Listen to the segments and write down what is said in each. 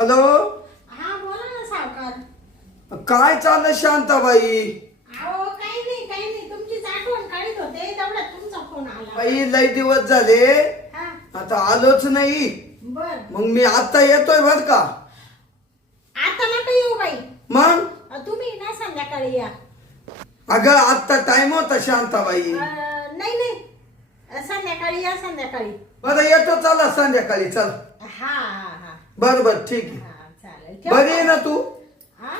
Hello. हा बोला ना सावकार. काय चाललं शांताबाई? अहो काही नाही तुमचीच आठवण काढीत होते तेवढ्यात तुमचा फोन आला. बाई लय दिवस झाले, हा आता आलोच नाही. बर मग मी आता येतोय बर का. आता नका येऊ बाई. मग तुम्ही ना संध्याकाळी या. अगं आता टाइम होता शांताबाई. नाही संध्याकाळी या संध्याकाळी. बरं येतो, चला संध्याकाळी चल. हा हा हा बर बर ठीक आहे. हा चालेल. ठेवू बरी आहे का? ना तू? हा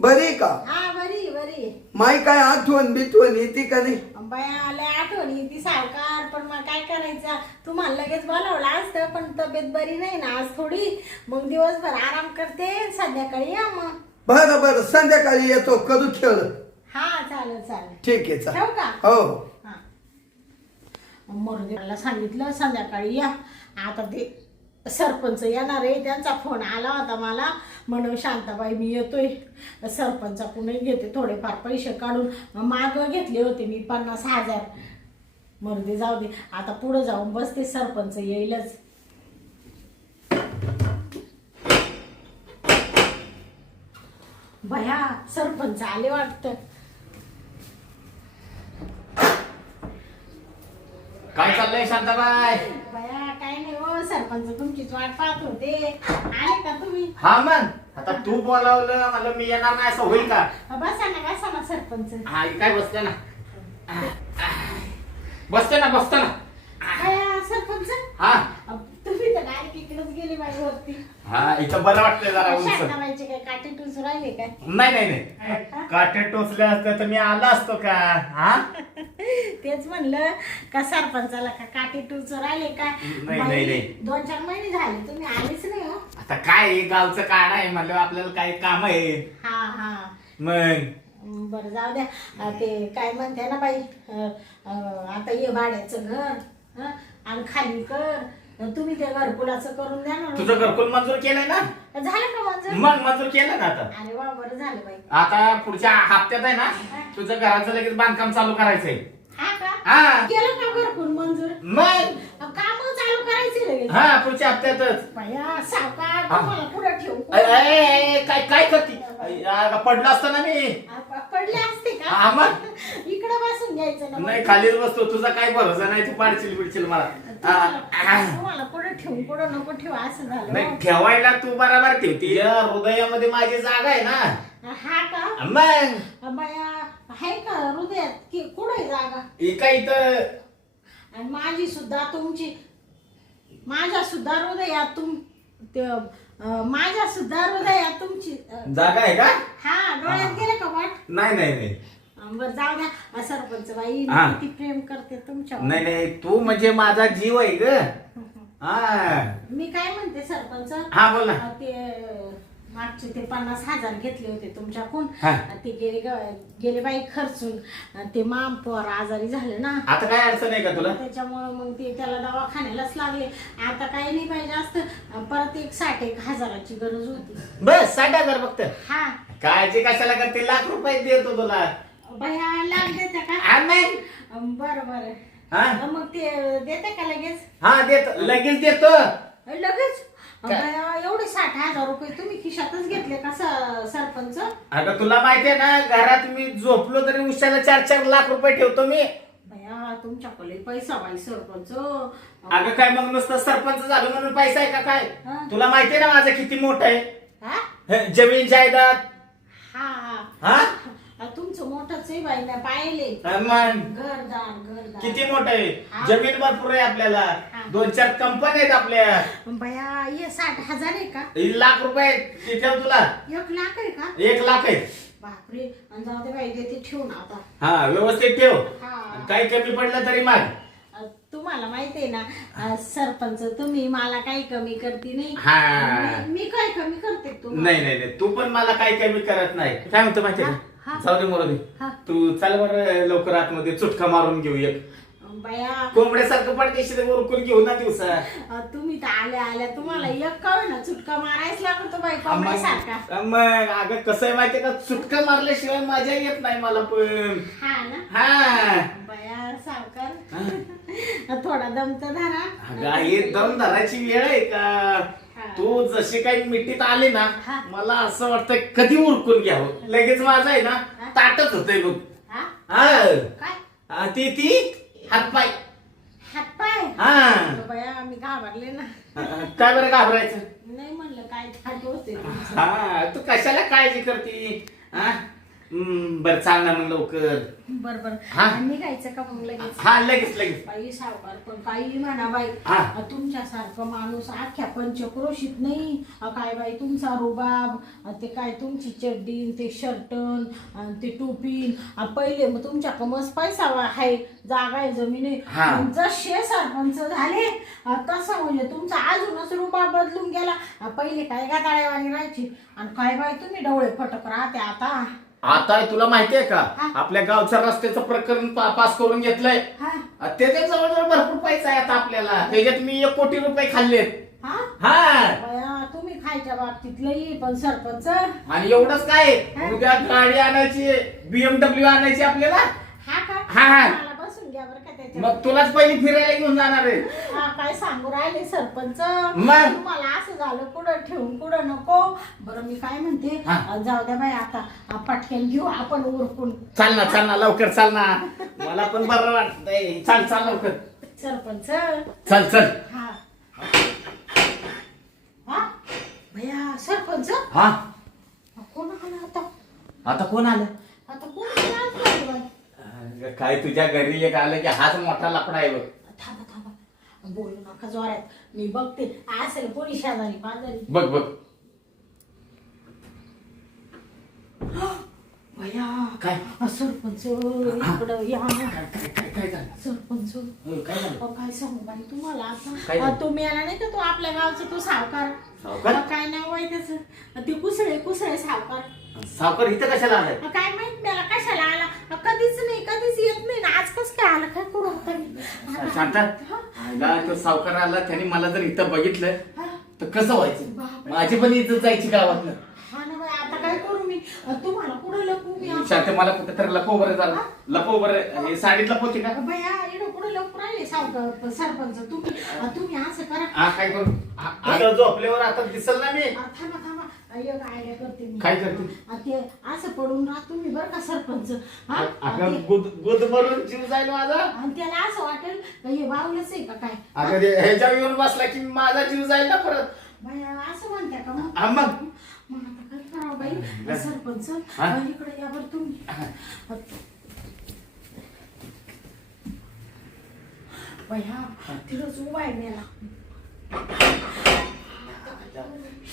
बरी आहे का? हा बरी. माई काय आठवण बिठवण येते का नाही? बाया लय आठवण येते सावकार, पण मग काय करायचं, तुम्हाला लगेच बोलावलं असतं पण तब्येत बरी नाही ना आज थोडी. मग दिवसभर आराम करते, संध्याकाळी या मग. बरं बरं संध्याकाळी येतो, करू खेळ. हा चालेल. ठीक आहे ठेवू चल. का? हो. मला सांगितलं संध्याकाळी या. आता ते सरपंच येणार आहे, त्यांचा फोन आला होता मला, म्हणून शांताबाई मी येतोय. सरपंचाकडूनही घेते थोडेफार पैसे काढून. माग घेतले होते मी 50,000. मरुदे जाऊ दे, आता पुढे जाऊन बसते, सरपंच येईलच. भया सरपंच आले वाटतं. काय चाललंय शांताबाई? बया काय नाही हो, सरपंच तुमचीच वाट पाहत होते. आले का तुम्ही? हा मग आता तू बोलावलं मला मी येणार नाही असं होईल का? बसा ना सरपंच. हा काय बसते ना, बसते ना. बया सरपंच हा तुम्ही तर डायरेक्ट इकडेच गेले बाई वरती. हा इथं बरं वाटतंय जरा उंच. शांताबाईचे काय काटे टुस राहिले काय? नाही काटे टोचले असते तर मी आला असतो का? हा तेच म्हणलं का सरपंचाला का काटे टुस राहिले काय? नाही. 2-4 महिने झाले तुम्ही आलेच नाही हो. आता काय आहे, गावचं काढ आहे म्हणलं आपल्याला काही काम आहे. हा मग बरं जाऊ द्या. ते काय म्हणते ना बाई, आता ये भाड्याचं घर, हं? आणि खाली कर. तुम्ही ते घरकुलाचं करून द्या ना. तुझं घरकुल मंजूर केलंय ना? झालं का मंजूर? मग मंजूर केलं ना आता. अरे वा बरं झालं बाई. आता पुढच्या हप्त्यात आहे ना तुझं घराचं लगेच बांधकाम चालू करायचंय. हा का? हा केलं का घरकुल मंजूर? मग काम चालू करायचे लगेच. हा पुढच्या हप्त्यातच. बाया सावकार तुम्हाला पुढे ठेवू. काय करते? पडलं असतं ना मी. पडले असते का? हा, मग? इकडे बसून घ्यायचं ना. नाही खालीच बसतो, तुझा काय भरोसा नाही, तू पाडशील बिडशील मला. तुम्हाला पुढे ठेवून पुढे नको ठेवा असं झालं. नाही ठेवायला तू बरोबर ठेवती, हृदयामध्ये माझी जागा आहे ना. हा का? मग बाया आहे का हृदयात की कुठे जागा? एका इथं आणि माझी सुद्धा तुमची, माझ्या सुद्धा हृदयात माझ्या सुद्धा हृदयात तुमची जागा आहे का? हा डोळ्यात गेले का वाट? नाही. बरं जाऊ द्या. सरपंच बाई हा. मी किती प्रेम करते तुमच्यावर. नाही तू म्हणजे माझा जीव आहे ग. हा मी काय म्हणते सरपंच, हा बोल ना. ते मागचे ते 50,000 घेतले होते तुमच्याकडून, हा. ते गेले बाई खर्चून. ते मामपोर आजारी झाले ना, आता काय अडचण आहे का तुला? त्याच्यामुळे मग ते त्याला दवाखान्यालाच लागले. आता काही नाही पाहिजे असतं, परत 60,000ची गरज होती. बस 60,000 फक्त. हा काळजी कशाला करते, लाख रुपये देतो तुला. भया लाग देते का? हा, नाही. बरं हा? मग ते देते का लगेच? हा देतो, लगेच देतो. लगेच भया एवढे 60,000 रुपये तुम्ही खिशातच घेतले का सरपंच? अगं तुला माहितीये ना, घरात मी झोपलो तरी उशाला 4-4 लाख रुपये ठेवतो मी. भया तुमच्याकडे पैसा बाई सरपंच. अगं काय मग नुसतं सरपंच झालं म्हणून पैसा आहे का काय? हा. तुला माहितीये ना माझं किती मोठं आहे हा जमीन जायदाद. हा हा तुमचं मोठंच आहे बाई, मी पाहिले. मग घरदार किती मोठं आहे, हा. जमीन भरपूर आहे आपल्याला. हा. 2-4 कंपन्या आहेत आपल्या. भया ये 60,000 आहे का? लाख रुपये ते ठेव तुला. 1 लाख आहे का? 1 लाख आहे. बापरे. आणि जाऊ दे बाई, देते ठेवून आता. हा व्यवस्थित ठेव. हा. काही कमी पडलं तरी माग. तुम्हाला माहितीये ना सरपंच, तुम्ही मला काही कमी करते नाही. हा. मी काय कमी करते तुम्हाला? नाही तू पण मला काही कमी करत नाही. काय म्हणतो माहितीये हा. का, जाऊ दे मोरदी, हा. तू चल बरं लवकर आतमध्ये चुटका मारून घेऊ एक. बया कोंबड्यासारखं पडदेशी उरकून घेऊ ना दिवसा. तुम्ही तर आल्या तुम्हाला एक कळ ना चुटका मारायच लागतो बाई कोंबड्यासारखा. मग अगं कसं आहे माहितीये का, चुटका मारल्याशिवाय मजा येत नाही मला पण. हा ना. हा बया सावकार थोडा दम तर धरा. अगं हे दम धरायची वेळ आहे का? हा तू जशी काही मिठीत आली ना हा. मला असं वाटतं कधी उरकून घ्यावं लगेच माझं आहे ना ताटच होतंय बघ. हा? हा. काय हा, ती हातपाय. हातपाय हा बया मी घाबरले ना. काय बरं घाबरायचं. नाही म्हणलं काय थाट होते हा तू कशाला काळजी करते. हा बरं चाल ना मग लवकर. बर बर हा. निघायचं का मग लगेच. हा लगेच. बाई सावकार पण काही म्हणा बाई हा. तुमच्यासारखं माणूस अख्ख्या पंचक्रोशीत नाही. काय बाई तुमचा रुबाब ते काय तुमची चड्डी ते शर्टन आणि ते टोपी पहिले मग तुमच्या कमस पैसा आहे जागा आहे जमीन हा. आहे जसे सरपंच झाले तसं म्हणजे तुमचा अजूनच रुबाब बदलून गेला. पहिले काय गाताळेवाणी राहायची आणि काय बाई तुम्ही डवळे फटक राहते आता. आता तुला माहितीये का हा. आपल्या गावच्या रस्त्याचं प्रकरण पास करून घेतलंय. हा त्याच्यात जवळजवळ भरपूर पैसा आहे आता आपल्याला. त्याच्यात मी 1 कोटी रुपये खाल्लेत. हा हा बया तुम्ही खायच्या बाबतीत लई पण सरपंच आणि एवढंच काय हा. उद्या गाडी आणायची BMW आणायची आपल्याला. हा का हा. मला बसून घ्या बरं का त्याच्यात. मग तुलाच पहिली फिरायला घेऊन जाणार आहे. हा काय सांगू राहिले सरपंच मग? तुम्हाला असं झालं कुठं ठेवून कुठं नको. बरं मी काय म्हणते हा. जाऊ द्या बाई आता पटकन घेऊ आपण उरकून. चाल ना लवकर चाल ना. मला पण बरं वाटतंय. चाल लवकर. सरपंच चल. हा हा भैया सरपंच हा कोण आला आता. आता कोण आलं. आता कोण आला बाई. काय तुझ्या घरी एक आलं की हाच मोठा लफडा आहे बघ. थांबा बोलू नका जोरात मी बघते असेल कोणी शेजारी पाजारी. बघ भैया काय सरपंच इकडं या. काय झालं. सरपंच काय झालं. काय सांगू बाई तुम्हाला काय आता झालं? तो मेला नाही का तो आपल्या गावचा तो सावकार. सावकार? काय नाव आहे त्याचं ते कुसळे सावकार. सावकार इथं कशाला आलाय. काय माहित मला कशाला आला. कधीच येत नाही ना आज कस काय आला काय करू आता मी. शांता आला तो सावकार आला त्याने मला जर इथं बघितलं तर कसं व्हायचं. बापरे. माझी पण इज्जत जायची गावातनं. हा ना बाई आता काय करू मी तुम्हाला कुठं लपू मी आता? शांत मला कुठेतरी लपव बरं झालं. लपव बरं. हे साडीत लपवते का. भैया इकडं कुठं लपू राहिले सावकार सरपंच तुम्ही असं करा. हा काय करू. आता झोपल्यावर आता दिसल ना मी. थांबा एक आयडिया करते मी. काय करते? ते असं पडून राहतो मी बरं का सरपंच. हा? अगं ते- गुद मरून जीव जाईल माझा. आणि त्याला असं वाटेल का हे बावलंच आहे का काय. अगं ते ह्याच्यावर येऊन बसला की माझा जीव जाईल ना परत. भैया असं म्हणता का मग हा मग. मग आता काय करावं बाई सरपंच. हा? इकडे या बरं तुम्ही. भैया तिथंच उभा आहे मेला.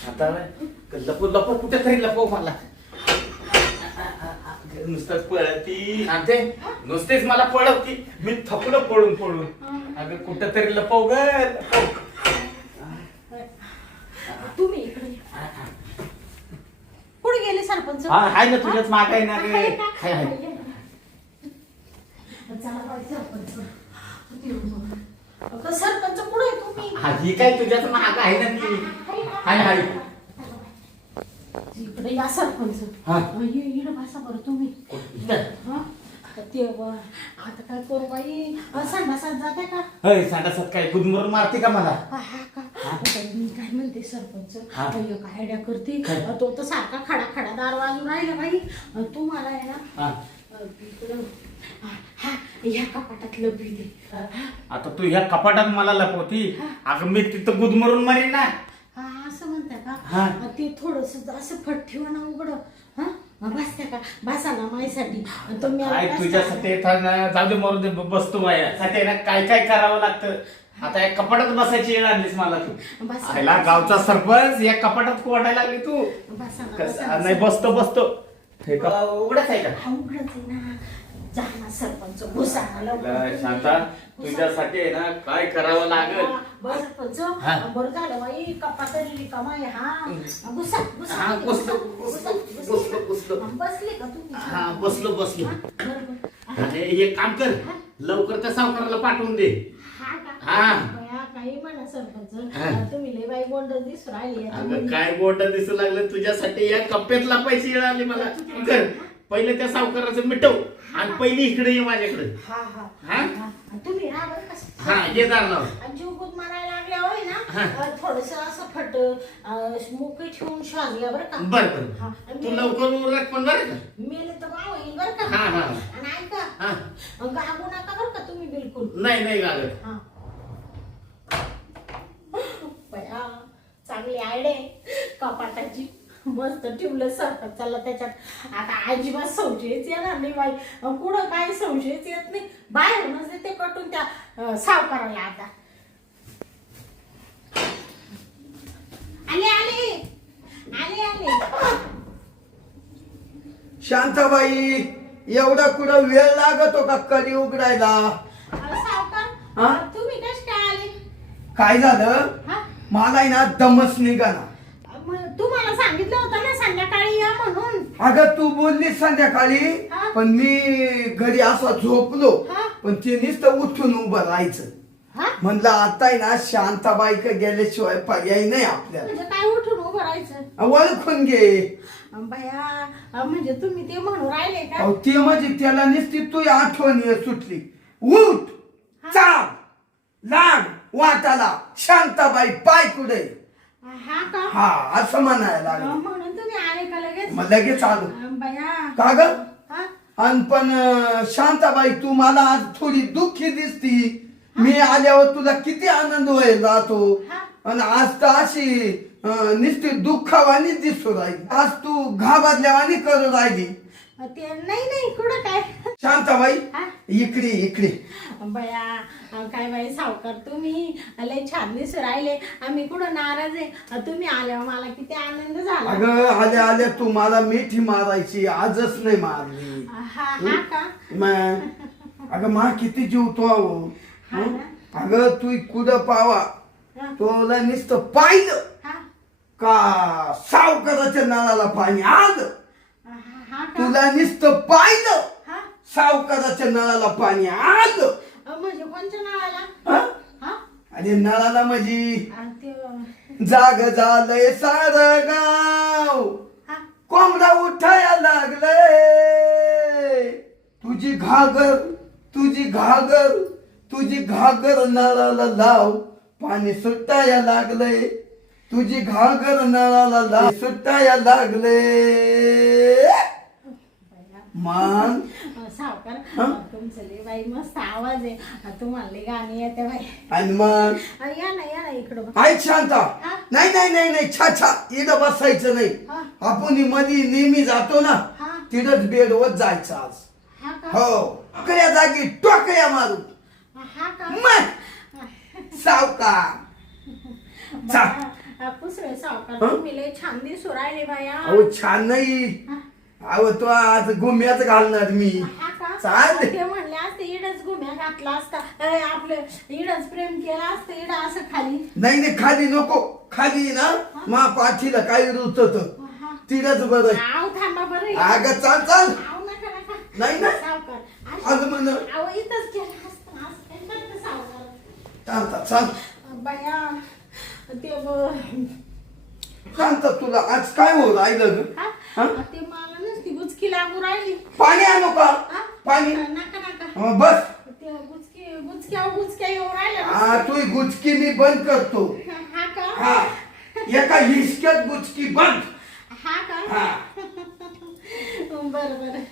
आता लपव कुठेतरी लपव मला. नुसतंच पळती आणते. नुसतेच मला पळवती. मी थकलो पळून. अगं कुठेतरी लपव ग. तुम्ही इकडे या. कुठे गेले सरपंच. हाय ना तुझ्याच माग आहे ना रे. आहे का? हाय. चला बाई सरपंच. सरपंच कुठे आहे तुम्ही. हा ही काय तुझ्याच माग आहे ना ती. हाय. इकडे या सरपंच. हा. इकडे बसा बरं तुम्ही. हा? ते आता काय करू बाई संडासात जाते का. सांडासात काय गुदमरून मारते का मला. हा का मी काय म्हणते सरपंच हा. काय आयडिया करते. काय? तो तर सारखा खडा दार वाजून राहिला बाई. तुम्हाला आहे ना हा. इकडं हा ह्या कपाटात लपी दे. आता तू ह्या कपाटात मला लपवती. अगं मी तिथं गुदमरून मारीन ना. हा असं म्हणता का. हा. ते थोडस असं फट ठेवा ना उघड. हा बसत्या का बसा ना माझ्यासाठी. तुम्ही काय तुझ्यासाठी जाऊ दे मरू दे बसतो माझ्यासाठी ना काय करावं लागतं. आता या कपाटात बसायची वेळ आणलीस मला तू. बसा. आयला गावचा सरपंच या कपाटात कोणायला लागली तू. बसा ना, कस- बसा ना. नाही बसतो. हे का उघडच आहे का. हा उघडच आहे ना. जा ना सरपंच घुसा ना लवकर. शांता तुझ्यासाठी आहे ना काय करावं लागेल. बरं सरपंच हा. बरं झालं बाई कपाट रिकामा आहे. हा घुसा हा, घुसलो. बसले का तुम्ही. हा बसलो. बरोबर. आणि एक काम कर लवकर त्या सावकाराला पाठवून दे. हा का हा. बया, काही म्हणा सरपंच हा. तुम्ही लय बाई गोंड दिसू राहिली अगं काय बोट दिसू लागलं तुझ्यासाठी या कप्प्यात लापायची वेळ आली मला. कर पहिले त्या सावकाराचं मिटव आणि पहिली इकडे ये माझ्याकडे. हा हा? तुम्ही राहा बरं का. हा ये दार लाव. आणि जीव गुद मारायला लागल्या होय ना थोडस असं फट मोकळी ठेवून श्वास घ्या बरं का. बर हा, बर आणि तू लवकर उरक पण बरं का. मेले तर गाव येईल बरं का. हा, हा. आणि ऐका हा. गागू नका बरं का तुम्ही बिलकुल. नाही घालत. हा. बया, चांगली आयडिया आहे कपाटाची. मस्त ठेवलं सरपत चालला त्याच्यात. आता अजिबात संशयच येणार नाही बाई. कुठं काय संशयच येत नाही. बाहेरूनच ते कटून त्या सावकाराला. आता आले आले आले आले. शांताबाई एवढा कुठं वेळ लागतो का कडी उघडायला? सावकार तुम्ही कश काय आले? काय झालं? हा? मला आहे ना दमच निघाला. तुम्हाला सांगितलं होतं ना संध्याकाळी या म्हणून. अगं तू बोललीस संध्याकाळी, हा? पण मी घरी असा झोपलो. हा? पण ते नुसतं उठून उभं राहायचं. हा? म्हणलं आता आहे ना शांताबाई का गेल्याशिवाय पर्याय नाही आपल्याला. म्हणजे काय उठून उभं राहायचं? ओळखून घे. बया, म्हणजे तुम्ही ते म्हणून राहिले का? अहो ते म्हणजे त्याला नुसती तू आठवण सुटली. उठ, चाल, लाग वाटाला शांताबाई पाय कुठे. हा का? हा असं म्हणायला लागलं. म्हणून तुम्ही आले का लगेच? मग लगेच आलो. बया. का ग? हा? आणि पण शांताबाई तू मला आज थोडी दुःखी दिसती. मी आल्यावर तुला किती आनंद व्हायला राहतो. हा? आणि आज तर अशी नुसती दुःखावानी दिसू राहिली. आज तू घाबरल्यावानी करू राहिली. ते नाही कुठं काय. शांताबाई हा? इकडे इकडे. बया, काय बाई सावकार तुम्ही लय छान दिसू राहिले. आम्ही कुठं नाराज आहे. तुम्ही आल्यावर मला किती आनंद झाला. अगं आल्या आल्या तू मला मिठी मारायची, आजच नाही मारली. हा का? मग अगं मा किती जीव तो आहो. हा ना? अगं तू कुठं पावा हा? तुला नुसतं पाहिलं हा? का सावकाराच्या नळाला पाणी आलं. हा का? तुला नुसतं पाहिलं हा? सावकाराच्या नळाला पाणी आलं. म्हणजे कोणत्या नावाला? हा? हा? आणि नळाला म्हणजे ते जाग झालंय सार गाव, हा? कोंबडा उठाया लागले. तुझी घागर तुझी घागर तुझी घागर नळाला लाव, पाणी सुटाया लागले. तुझी घागर नळाला लाव, सुटाया लागले. मग सावकार तुमचं लय बाई मस्त आवाज आहे. तुम्हाला लय गाणी येते बाई. आणि मग या ना इकडं. ऐक शांता. हा? नाही नाही नाही नाही छा इथं बसायचं नाही. हा? आपण मध्ये नेहमी जातो ना, हा? तिथंच बेडवर जायचं आज. हा का? हो टोकऱ्या जागी टोकऱ्या मारू. हा का? मग सावकार चा. पुसरे सावकार हा? तुम्ही लय छान दिसू राहिले बाया. अहो छान नाही. हा? अहो तो आज गुम्याच घालणार मी. हा का? चाल. ते म्हणले असते इडच गुम्या घातला असता. आपलं इडच प्रेम केला असतं. इड असं खाली. नाही नाही खाली नको. खाली ना मा पाठीला काही रुतत हा? तिथंच बरं. आव थांबा बरं. अगं चाल चाल. आव नका. नाही ना. सावकार आज म्हण आव इथंच केलं असतं. असं काय करतं सावकार? चालता चाल. बाया ते शांत तुला आज काय हो राहिलं ग? हा? हा? ते मला नसती गुचकी लागू राहिली. पाणी आणू का? हा? पाणी नका बस. ते गुचक्या येऊ राहिल्या. हा तू गुचकी मी बंद करतो. हा का? हा एका हिसक्यात गुचकी बंद. हा का? हा बरं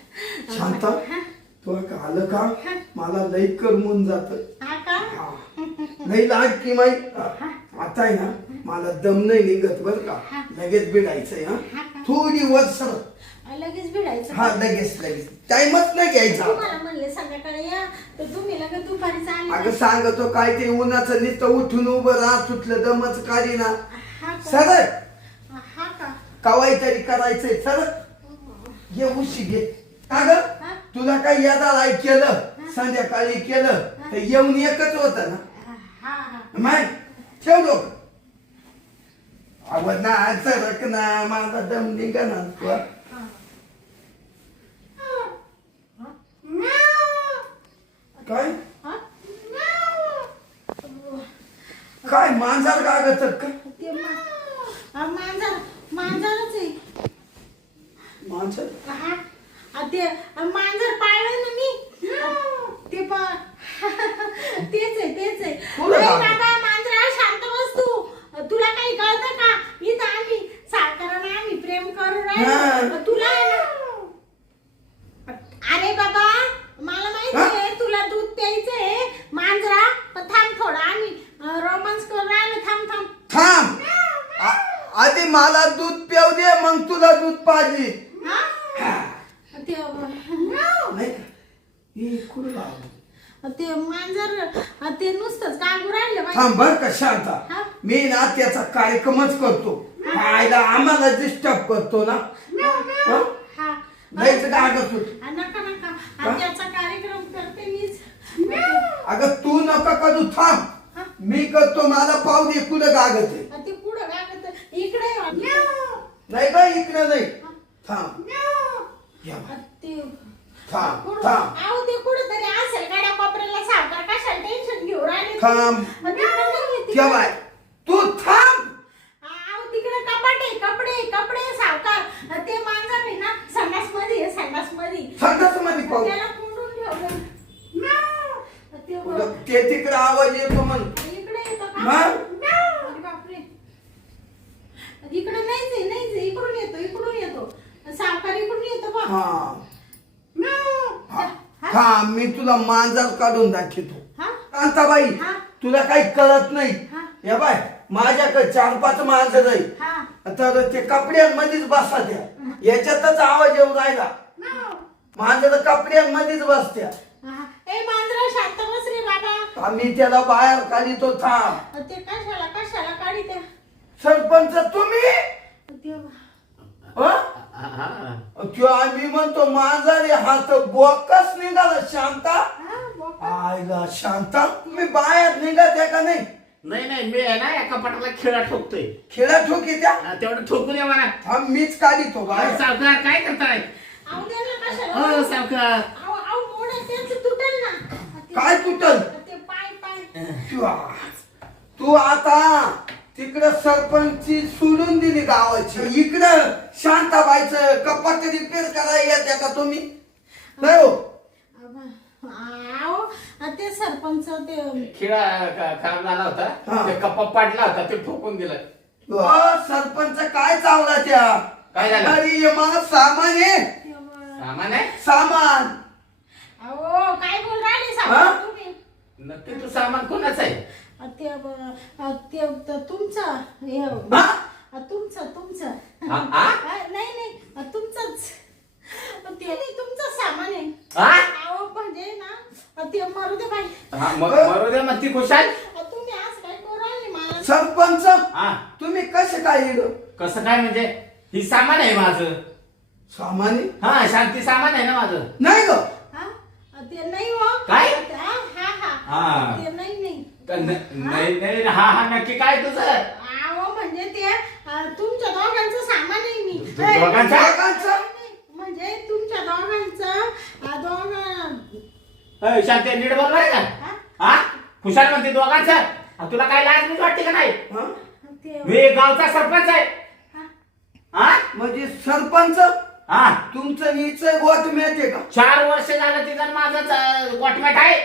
शांत तू आलं का मला लई करमून जात. हा का? लई लाग की माई. आता आहे ना मला दम नाही निघत बर का. लगेच भिडायचंय. हा थोडी वर सर. लगेच भिडायचं. हा लगेच टाइमच नाही घ्यायचा. तुम्हाला म्हणले संध्याकाळी या तर तुम्ही लगेच दुपारी चालले. अगं सांगतो काय ते उन्हाचं नुसतं उठून उभं राहा सुटलं दमच काढी ना. हा का? सरळ हा का? कवाई तरी करायचंय. सरळ घे उशी घे. का ग तुला काही यादा केलं संध्याकाळी केलं तर येऊन एकच होत ना. माय ठेव लोक आवड ना सरक ना माझा दम निघा ना तुला. काय काय मांजर कागत का? ते मांजरच आहे. मांजर हा? ते मांजर पाळलं ना मी. ते तेच आहे. तुला नाही का? बाबा मांजरा शांत बस तू. मला दूध पिऊ दे मग तुला दूध पाहिजे हा? ते नाही का? हे कुठं लावलं? ते मांजर ते नुसतंच कागू राहिलं बाई. थांब बर का शांता हा? मी ना त्याचा कार्यक्रमच करतो आईला आम्हाला डिस्टर्ब करतो ना हं? हा. नाहीच गागत होत नका नका त्याचा कार्यक्रम करते मीच. अगं तू नका करू थांब मी करतो मला पाहू दे कुठं गागत आहे ते पुढं काय करत इकडे नाही का इकडं नाही थांब या बा. ते थांब पुढं- थांब अहो ते कुठंतरी असेल गाड्या कोपऱ्याला सावकार कशाला टेन्शन घेऊ राहिले थांब तिकडं नाहीये, तिकडं. या बाय तू थांब अहो तिकडे कपाट आहे कपडे कपडे सावकार ते मांजर आहे ना संडास मध्ये संडास मध्ये संडास मध्ये पाहू त्याला कोंडून ठेवलं ते कुठं? ते तिकडं आवाज येतो मग इकडे येतो का मग? अरे बापरे इकडे नाहीच इकडून येतो सावकार इकडून येतो बा हा मी तुला मांजर काढून दाखवतो हा कांताबाई हा. तुला काही कळत नाही हा. या बाय माझ्याकडे 4-5 मांजर आहे हा तर ते कपड्यांमध्येच बसा त्या याच्यातच आवाज येऊन राहिला मांजर कपड्यांमध्येच बसत्या ए मांजरा शांत बस रे बाबा आम्ही त्याला बाहेर काढितो थांब ते कशाला काढी त्या सरपंच तुम्ही देवा. हं? त्यो आम्ही म्हणतो मांजर हात बोकस निघाला शांता हा, बापा. आयला शांता तुम्ही बाहेर निघत आहे का नाही नाही नाही मी आहे ना एका पटाला खेळा ठोकतोय खेळा ठोकी त्या तेवढं ठोकून या मला थांब मीच काढितो बाहेर सावकार काय करताय अहो त्यांना कशाला हो सावकार अहो मोड त्यांचं तुटेल ना काय तुटल ते पाय शिवा. तू आता तिकडं सरपंची सोडून दिली गावाची इकडं शांताबाईचं कपाट रिपेअर करायला येत्या का तुम्ही नाही हो अहो ते सरपंच ते खेळा खराब झाला हा. होता ते कप्पा पाडला होता ते ठोकून दिलं सरपंच काय चावला त्या काय झालं? अरे हे मला सामान आहे सामान आहे सामान अहो काय बोल राहिले हा? सावकार तुम्ही नक्की तू सामान कोणाचं आहे ते तुमचं हे हा? तुमचं हा? नाही तुमचंच ते नाही तुमचं सामान आहे हा? अहो म्हणजे ना ते मरू दे बाई हा, मरू दे मग ती खुशाल तुम्ही असं काय करू राहिले मला सरपंच हा तुम्ही कसे काय येलो कसं काय म्हणजे ही सामान आहे माझं सामान आहे? हा शांती सामान आहे ना माझं नाही ग हा ते नाही हो काय? हा ते नाही नाही नाही हा नक्की काय तुझं अहो म्हणजे ते तुमच्या दोघांचं सामान आहे मी दोघांचं? दोघांचं? म्हणजे तुमच्या दोघांचं शांती नीट बरोबर आहे का हा खुशाल म्हणते दोघांचं तुला काय लाज बीज वाटते का नाही हा? ते मी गावचा सरपंच आहे हा म्हणजे सरपंच हा तुमचं नीच गोट मिळते का 4 वर्ष झालं तिथं माझं गोठमॅट आहे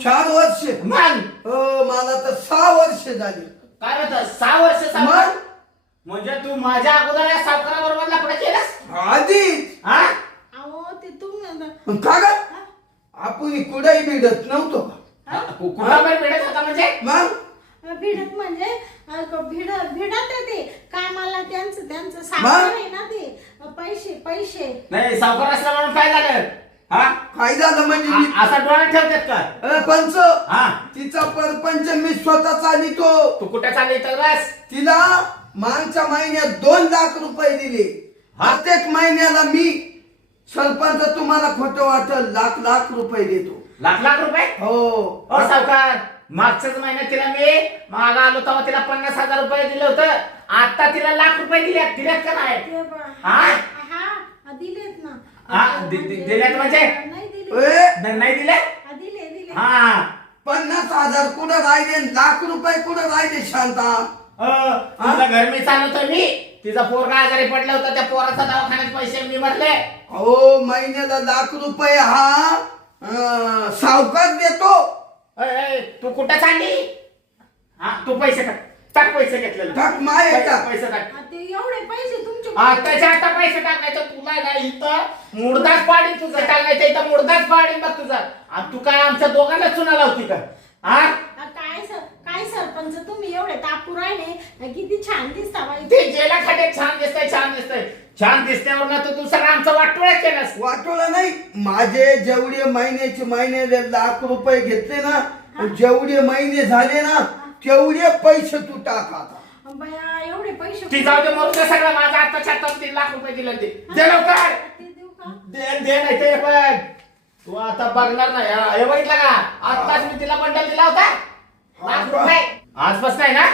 4 वर्ष मग मला तर 6 वर्ष झाली काय होतं 6 वर्ष सावकार मग म्हणजे तू माझ्या अगोदर या सावकाराबरोबर लफडा केलास आधीच हा अहो ते तुम्ही मग का ग आपण कुठेही भेटत नव्हतो का कुठं पण भेटत होता म्हणजे मग भिडत म्हणजे भिडत आहे ते कामाला त्यांचं सामान आहे ना ते पैसे नाही सावकार असला म्हणून काय झालं हा काय झालं म्हणजे मी असा डोळा ठेवतात का पंच हा तिचा परपंच मी स्वतः चालितो तू कुठे चालली तर बस तिला मागच्या महिन्यात 2 लाख रुपये दिले प्रत्येक महिन्याला मी सरपंच तुम्हाला खोटं वाटल लाख रुपये देतो लाख रुपये हो सावकार मागच्याच महिन्यात तिला मी माग आलो तेव्हा तिला 50,000 रुपये दिले होतं आता तिला लाख रुपये दिल्यात का नाही हा दिलेत ना दिल्यात म्हणजे नाही दिले ए, नाही दिले दिले हा 50,000 कुठं राहिले लाख रुपये कुठं राहिले शांता तुझं घर मी चालवतोय मी तिचा पोरगा आजारी पडला होता त्या पोराचा दवाखान्यात पैसे मी भरले हो महिन्याला लाख रुपये हा सावकार देतो तू कुठं चालली हा तू पैसे टाक पैसे घेतलेले टाक माय टाक. पैसे टाक ते एवढे पैसे तुमचे आताच्या आता पैसे टाकायचं तुला नाही इथं मुर्दाच पाडीन तुझं टाकायचं इथं मुर्दाच पाडीन बघ तुझा आणि तू काय आमच्या दोघांना चुना लावती का हा काय सरपंच तुम्ही एवढे तापू राहिले किती छान दिसता बाई. ते जेला खाटे छान दिसतंय छान दिसतंय छान दिसण्यावर ना तर तू सगळं आमचा वाटोळा केलास. वाटोळा नाही, माझे जेवढे महिने लाख रुपये घेतले ना, जेवढे महिने झाले ना तेवढे पैसे तू टाक आता. बया एवढे पैसे ती जाऊ दे मरू दे सगळं. माझ्या आत्ताच्या आता 3 लाख रुपये दिले ते दे लवकर. ते देऊ का? दे नाही ते पण तू आता बघणार नाही. हे बघितलं का आत्ताच मी तिला बंडल दिला होता लाख रुपये. आजपासून आहे ना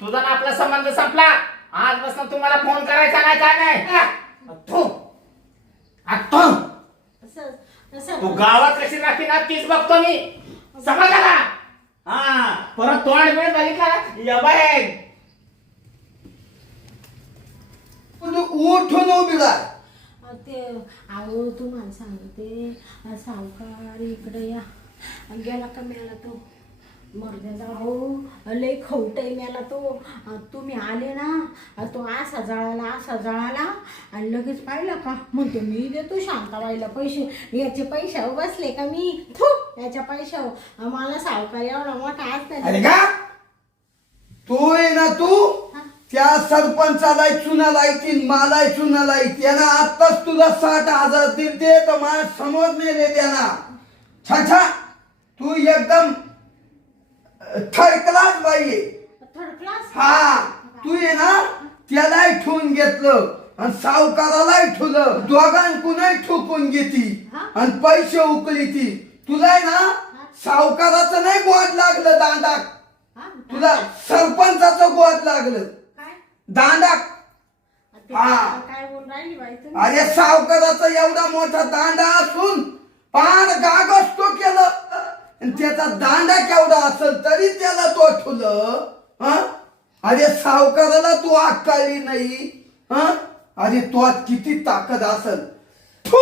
तुझा ना आपला संबंध संपला. आजपासून तुम्हाला फोन करायचा नाही काय नाही. तू गावात कशी राहते ना तीच बघतो मी. समजला का? हा परत तोंड वेळ बघितला या बाय तू उठून उभी राह. ते अहो तुम्हाला सांगते सावकार इकडे या गेला का मेला तो मर्द्याचा भाऊ लय खवटय मेला तो. तुम्ही आले ना तो असा जळाला आणि लगेच पाहिलं का म्हणतो मी देतो शांताबाईला पैसे. याचे पैशावर बसले का मी याच्या पैशावर मला सावकार एवढा मोठा आज अरे का तू आहे ना तू त्या सरपंचाला चुना लायची मला चुना लायची. यानं आत्ताच तुला 60,000 दिले तर माझ्या समोर नेले त्यांना. छा तू एकदम थर्ड क्लास बाई आहे. Third class. हा तू आहे ना त्यालाही ठेवून घेतलं आणि सावकारालाही ठेवलं. दोघांकुनही ठोकून घेती आणि पैसे उकली ती. तुला आहे ना सावकाराचं नाही गोड लागलं दांडाक, तुला सरपंचाचं गोड लागलं दांडाक. काय बोल राहिली बाई तुम्ही? अरे सावकाराचा एवढा मोठा दांडा असून पार गागस तो केलं आणि त्याचा दांडा केवढा असेल तरी त्याला तो ठुलं. अरे सावकाराला तू अक्कली नाही. अरे तो किती ताकद असेल. थू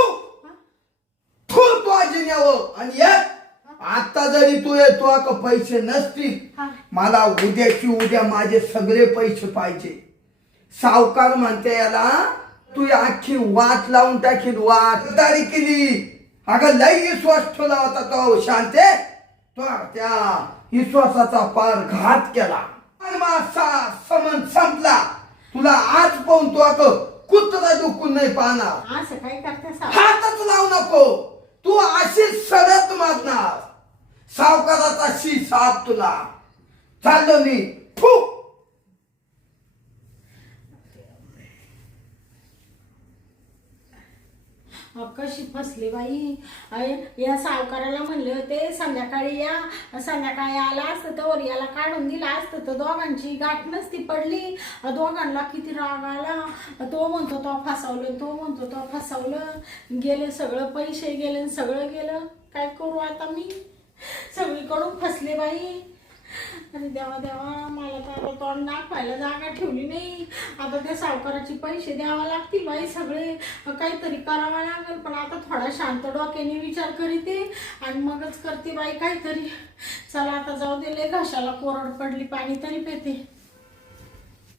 तो जिन्यावर. आणि आता जरी तू येतो का पैसे नसतील मला उद्याची उद्या माझे सगळे पैसे पाहिजे. सावकार म्हणते याला तू अख्खी वाट लावून टाकील. वाट दारी केली. अगं लई विश्वास ठेवला होता तो शांते. तो त्या विश्वासाचा पार घात केला. समन संपला. तुला आज पाहून तो अगं कुत्रा दुखून नाही पाहणार. असं काय करते हातच लावू नको. तू अशीच सडत मारणार. सावकाराचा शी साप तुला. चाललो मी. कशी फसली बाई. या सावकाराला म्हणले होते संध्याकाळी या. संध्याकाळी आला असतं तर याला काढून दिला असतं तर दोघांची गाठ नसती पडली. दोघांना किती राग आला. तो म्हणतो तो फसवलं, तो म्हणतो तो फसवलं. गेले सगळं पैसे गेले सगळं गेलं. काय करू आता मी. सगळीकडून फसले बाई. अरे देवा मला तर आता तोंड दाखवायला जागा ठेवली नाही. आता त्या सावकाराचे पैसे द्यावा लागतील बाई. सगळे काहीतरी करावं लागेल. पण आता थोडा शांत डोक्याने विचार करीते आणि मगच करते बाई काहीतरी. चला आता जाऊ दे. लय घशाला कोरड पडली पाणी तरी पेते.